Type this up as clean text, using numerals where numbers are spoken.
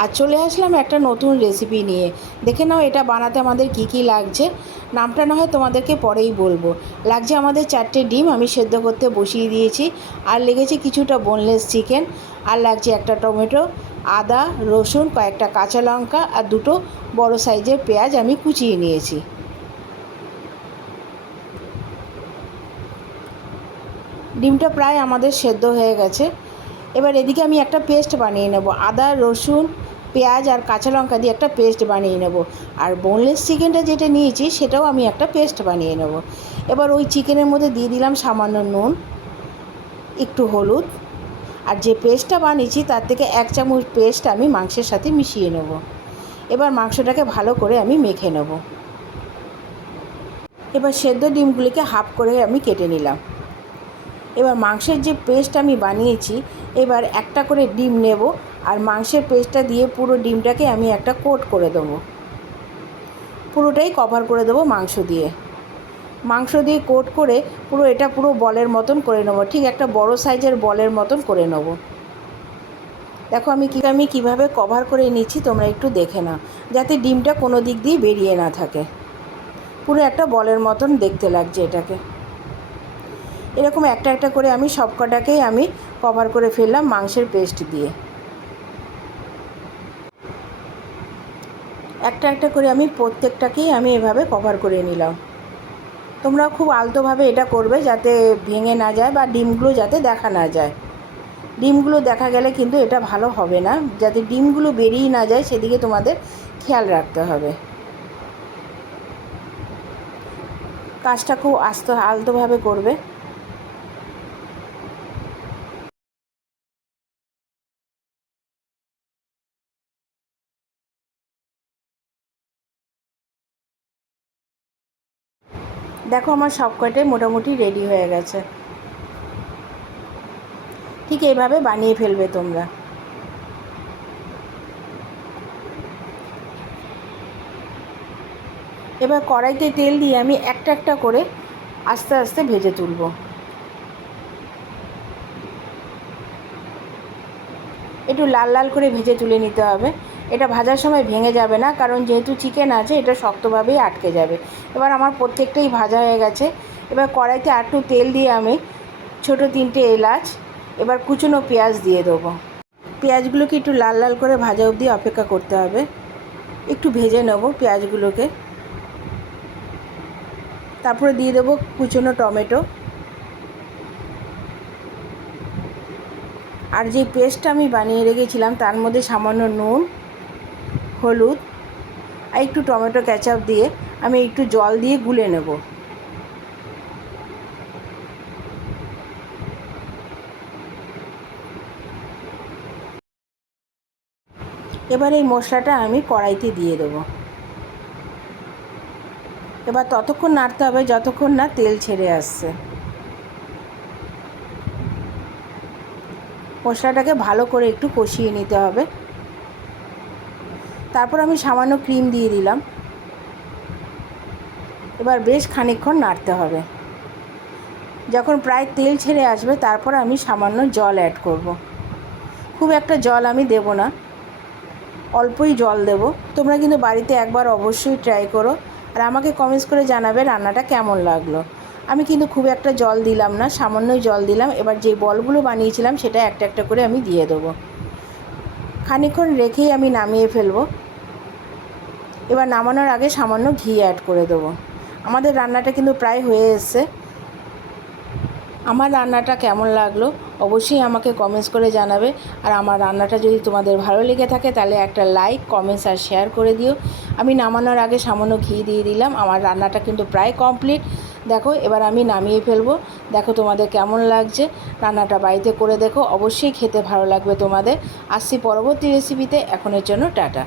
আর চলে আসলাম একটা নতুন রেসিপি নিয়ে। দেখে নাও এটা বানাতে আমাদের কি কি লাগছে। নামটা না হয় তোমাদেরকে পরেই বলবো। লাগছে আমাদের 4টে ডিম আমি সেদ্ধ করতে বসিয়ে দিয়েছি, আর লেগেছে কিছুটা বোনলেস চিকেন, আর লাগছে একটা টমেটো, আদা রসুন, কয়েকটা কাঁচা লঙ্কা আর দুটো বড় সাইজের পেঁয়াজ আমি কুচিয়ে নিয়েছি। ডিমটা প্রায় আমাদের সেদ্ধ হয়ে গেছে। এবার এদিকে আমি একটা পেস্ট বানিয়ে নেব। আদা রসুন পেঁয়াজ আর কাঁচা লঙ্কা দিয়ে একটা পেস্ট বানিয়ে নেব। আর বোনলেস চিকেনটা যেটা নিয়েছি সেটাও আমি একটা পেস্ট বানিয়ে নেব। এবার ওই চিকেনের মধ্যে দিয়ে দিলাম সামান্য নুন, একটু হলুদ, আর যে পেস্টটা বানিয়েছি তার থেকে 1 চামচ পেস্ট আমি মাংসের সাথে মিশিয়ে নেব। এবার মাংসটাকে ভালো করে আমি মেখে নেব। এবার সেদ্ধ ডিমগুলিকে হাফ করে আমি কেটে নিলাম। এবার মাংসের যে পেস্ট আমি বানিয়েছি, এবার একটা করে ডিম নেব, আর মাংসের পেস্টটা দিয়ে পুরো ডিমটাকে আমি একটা কোট করে দেবো। পুরোটাই কভার করে দেবো মাংস দিয়ে কোট করে পুরো বলের মতন করে নেব। ঠিক একটা বড় সাইজের বলের মতন করে নেব। দেখো আমি কিভাবে কভার করে নিচ্ছি, তোমরা একটু দেখে নাও, যাতে ডিমটা কোনো দিক দিয়ে বেরিয়ে না থাকে। পুরো একটা বলের মতন দেখতে লাগছে এটাকে। এরকম একটা একটা করে আমি সবকটাকেই আমি কভার করে ফেললাম মাংসের পেস্ট দিয়ে। একটা একটা করে আমি প্রত্যেকটাকেই আমি এভাবে কভার করে নিলাম। তোমরা খুব আলতোভাবে এটা করবে যাতে ভেঙে না যায় বা ডিমগুলো যাতে দেখা না যায়। ডিমগুলো দেখা গেলে কিন্তু এটা ভালো হবে না, যাতে ডিমগুলো বেরিয়ে না যায় সেদিকে তোমাদের খেয়াল রাখতে হবে। কাজটা খুব আলতোভাবে করবে। দেখো আমার সবকটাই মোটামুটি রেডি হয়ে গেছে। ঠিক এইভাবে বানিয়ে ফেলবে তোমরা। এবার কড়াইতে তেল দিয়ে আমি একটা একটা করে আস্তে আস্তে ভেজে তুলব। একটু লাল লাল করে ভেজে তুলে নিতে হবে। এটা ভাজার সময় ভেঙে যাবে না, কারণ যেহেতু চিকেন আছে এটা শক্তভাবেই আটকে যাবে। এবার আমার প্রত্যেকটাই ভাজা হয়ে গেছে। এবার কড়াইতে একটু তেল দিয়ে আমি ছোটো 3টে এলাচ, এবার কুচনো পেঁয়াজ দিয়ে দেবো। পেঁয়াজগুলোকে একটু লাল লাল করে ভাজা অবধি অপেক্ষা করতে হবে। একটু ভেজে নেব পেঁয়াজগুলোকে। তারপরে দিয়ে দেবো কুচনো টমেটো, আর যে পেস্টটা আমি বানিয়ে রেখেছিলাম তার মধ্যে সামান্য নুন হলুদ আর একটু টমেটো কেচাপ দিয়ে আমি একটু জল দিয়ে গুলে নেব। এবার এই মশলাটা আমি কড়াইতে দিয়ে দেবো। এবার ততক্ষণ নাড়তে হবে যতক্ষণ না তেল ছেড়ে আসছে। মশলাটাকে ভালো করে একটু কষিয়ে নিতে হবে। তারপর আমি সামান্য ক্রিম দিয়ে দিলাম। এবার বেশ খানিকক্ষণ নাড়তে হবে। যখন প্রায় তেল ছেড়ে আসবে তারপর আমি সামান্য জল অ্যাড করব। খুব একটা জল আমি দেব না, অল্পই জল দেব। তোমরা কিন্তু বাড়িতে একবার অবশ্যই ট্রাই করো, আর আমাকে কমেন্টস করে জানাবে রান্নাটা কেমন লাগলো। আমি কিন্তু খুব একটা জল দিলাম না, সামান্যই জল দিলাম। এবার যে বলগুলো বানিয়েছিলাম সেটা একটা একটা করে আমি দিয়ে দেবো। খানিকক্ষণ রেখেই আমি নামিয়ে ফেলবো। এবার নামানোর আগে সামান্য ঘি অ্যাড করে দেবো। আমাদের রান্নাটা কিন্তু প্রায় হয়ে এসছে। আমার রান্নাটা কেমন লাগলো অবশ্যই আমাকে কমেন্টস করে জানাবে। আর আমার রান্নাটা যদি তোমাদের ভালো লেগে থাকে তাহলে একটা লাইক কমেন্টস আর শেয়ার করে দিও। আমি নামানোর আগে সামান্য ঘি দিয়ে দিলাম। আমার রান্নাটা কিন্তু প্রায় কমপ্লিট। দেখো এবার আমি নামিয়ে ফেলবো। দেখো তোমাদের কেমন লাগছে। রান্নাটা বাড়িতে করে দেখো, অবশ্যই খেতে ভালো লাগবে তোমাদের। আসছি পরবর্তী রেসিপিতে। এখনের জন্য টাটা।